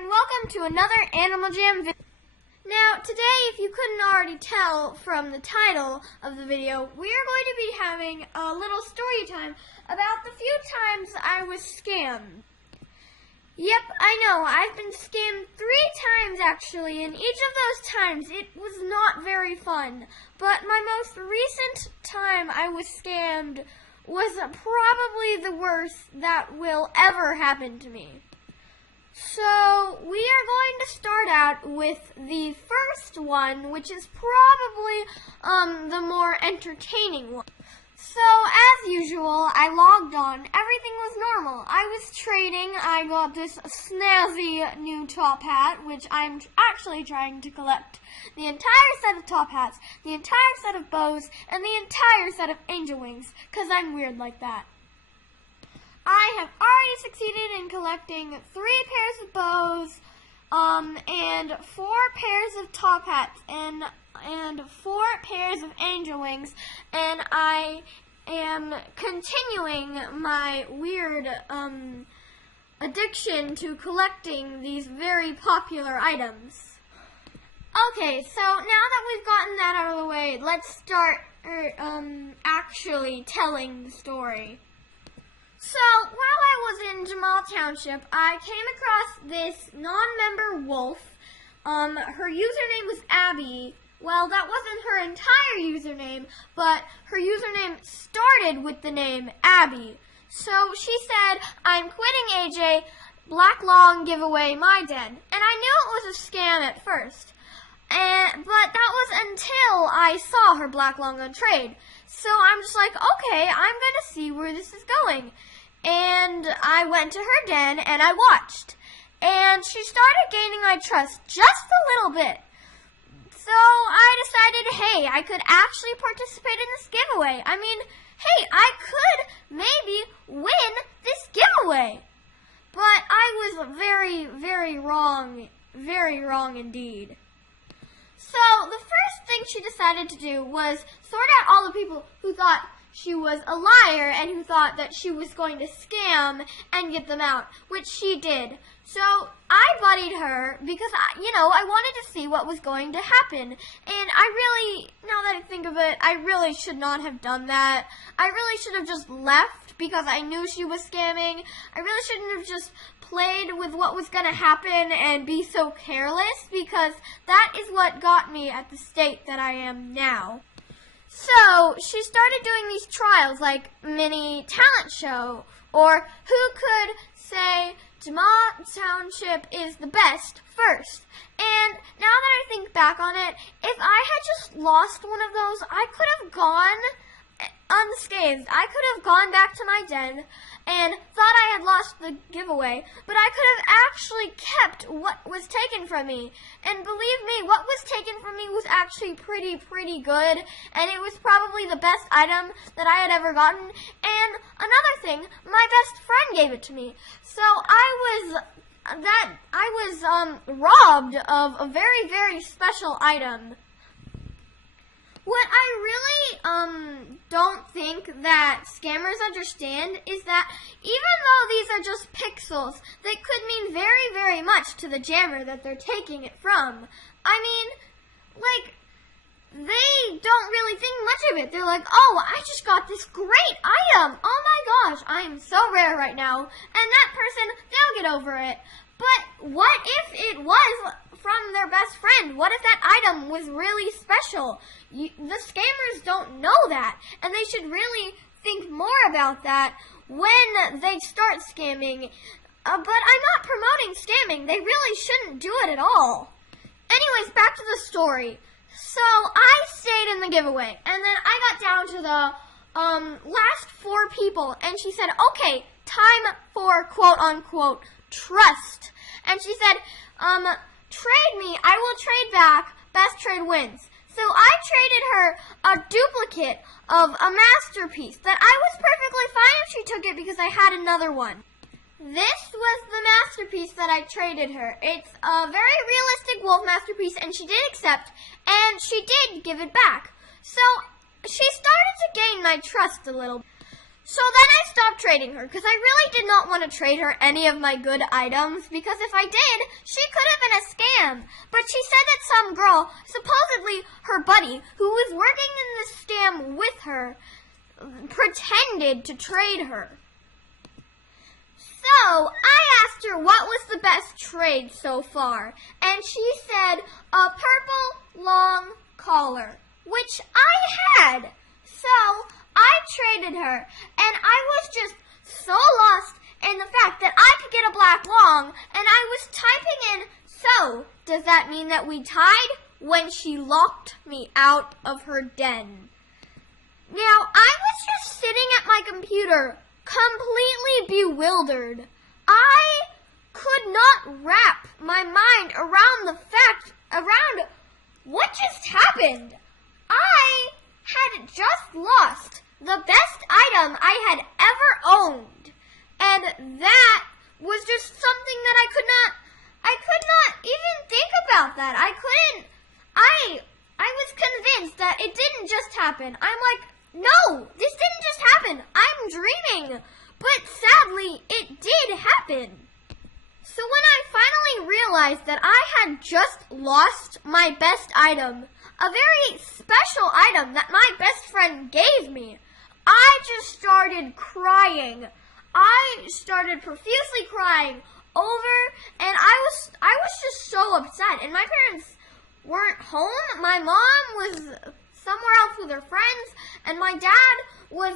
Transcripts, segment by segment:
and welcome to another Animal Jam video. Now, today, if you couldn't already tell from the title of the video, we are going to be having a little story time about the few times I was scammed. Yep, I know, I've been scammed 3 times actually, and each of those times it was not very fun. But my most recent time I was scammed was probably the worst that will ever happen to me. So, we are going to start out with the first one, which is probably the more entertaining one. So, as usual, I logged on. Everything was normal. I was trading. I got this snazzy new top hat, which I'm actually trying to collect. The entire set of top hats, the entire set of bows, and the entire set of angel wings, because I'm weird like that. I have already succeeded in collecting 3 pairs of bows, and 4 pairs of top hats, and 4 pairs of angel wings, and I am continuing my weird, addiction to collecting these very popular items. Okay, so now that we've gotten that out of the way, let's start, actually telling the story. So, while I was in Jamal Township, I came across this non-member wolf. Her username was Abby. Well, that wasn't her entire username, but her username started with the name Abby. So, she said, "I'm quitting AJ, Black Long giveaway my den." And I knew it was a scam at first. But that was until I saw her Black Long on trade. So I'm just like, okay, I'm going to see where this is going. And I went to her den and I watched. And she started gaining my trust just a little bit. So I decided, hey, I could actually participate in this giveaway. I mean, hey, I could maybe win this giveaway. But I was very, very wrong indeed. So, the first thing she decided to do was sort out all the people who thought she was a liar and who thought that she was going to scam and get them out, which she did. So, I buddied her because, I wanted to see what was going to happen. And I really, now that I think of it, I really should not have done that. I really should have just left because I knew she was scamming. I really shouldn't have just played with what was going to happen and be so careless, because that is what got me at the state that I am now. So, she started doing these trials like mini talent show, or who could say Jamal Township is the best first. And now that I think back on it, if I had just lost one of those, I could have gone unscathed. I could have gone back to my den and thought I had lost the giveaway, but I could have actually kept what was taken from me. And believe me, what was taken from me was actually pretty good, and it was probably the best item that I had ever gotten. And another thing, my best friend gave it to me. So I was robbed of a very, very special item. What I really don't think that scammers understand is that even though these are just pixels, they could mean very, very much to the jammer that they're taking it from. I mean, like, they don't really think much of it. They're like, oh, I just got this great item. Oh my gosh, I am so rare right now. And that person, they'll get over it. But what if it was from their best friend? What if that item was really special? The scammers don't know that, and they should really think more about that when they start scamming. But I'm not promoting scamming. They really shouldn't do it at all. Anyways, back to the story. So I stayed in the giveaway, and then I got down to the last 4 people, and she said, okay, time for quote-unquote trust. And she said, trade me, I will trade back, best trade wins. So I traded her a duplicate of a masterpiece that I was perfectly fine if she took it because I had another one. This was the masterpiece that I traded her. It's a very realistic wolf masterpiece, and she did accept, and she did give it back. So she started to gain my trust a little. So then I stopped trading her because I really did not want to trade her any of my good items because if I did, she could have been a scam. But she said that some girl, supposedly her buddy, who was working in the scam with her, pretended to trade her. So I asked her what was the best trade so far, and she said a purple long collar, which I had. So I traded her, and I was just so lost in the fact that I could get a black long, and I was typing in, so does that mean that we tied, when she locked me out of her den. Now, I was just sitting at my computer, completely bewildered. I could not wrap my mind around what just happened. I had just lost the best item I had ever owned. And that was just something that I could not even think about that. I was convinced that it didn't just happen. I'm like, no, this didn't just happen. I'm dreaming. But sadly, it did happen. So when I finally realized that I had just lost my best item, a very special item that my best friend gave me, I just started crying. I started profusely crying over, and I was just so upset. And my parents weren't home. My mom was somewhere else with her friends, and my dad was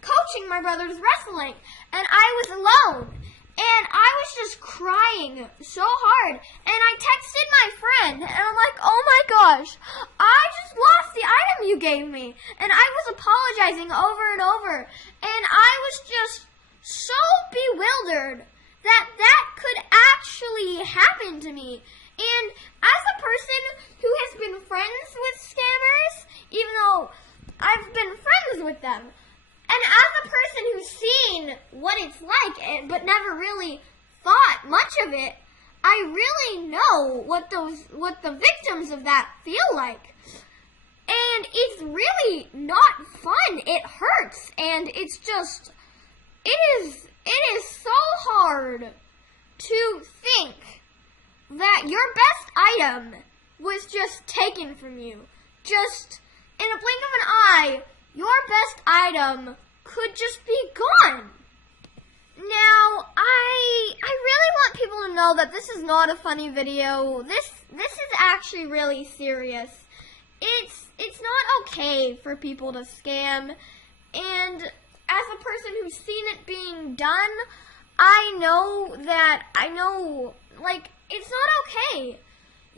coaching my brother's wrestling, and I was alone. And I was just crying so hard, and I texted my friend, and I'm like, oh my gosh, I just lost the item you gave me. And I was apologizing over and over, and I was just so bewildered that that could actually happen to me. And as a person who has been friends with scammers, even though I've been friends with them, and as a person who's seen what it's like, but never really thought much of it, I really know what the victims of that feel like. And it's really not fun. It hurts, and it's just, it is so hard to think that your best item was just taken from you. Just in a blink of an eye, your best item could just be gone. Now, I really want people to know that this is not a funny video. This is actually really serious. It's not okay for people to scam, and as a person who's seen it being done, I know, like, it's not okay.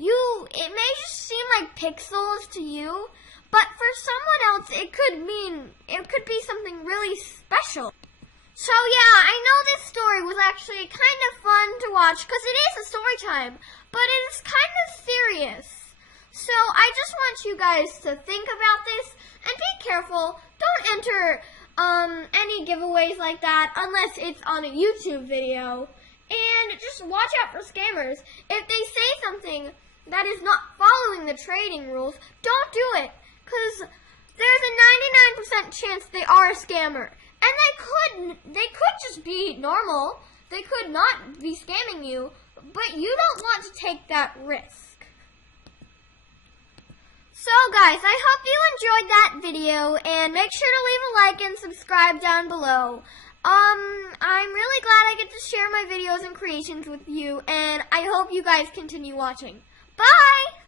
It may just seem like pixels to you, but for someone else, it could be something really special. So yeah, I know this story was actually kind of fun to watch because it is a story time, but it is kind of serious. So I just want you guys to think about this and be careful. Don't enter any giveaways like that unless it's on a YouTube video. And just watch out for scammers. If they say something that is not following the trading rules, don't do it. Because there's a 99% chance they are a scammer. And they could just be normal. They could not be scamming you, but you don't want to take that risk. So guys, I hope you enjoyed that video, and make sure to leave a like and subscribe down below. I'm really glad I get to share my videos and creations with you, and I hope you guys continue watching. Bye!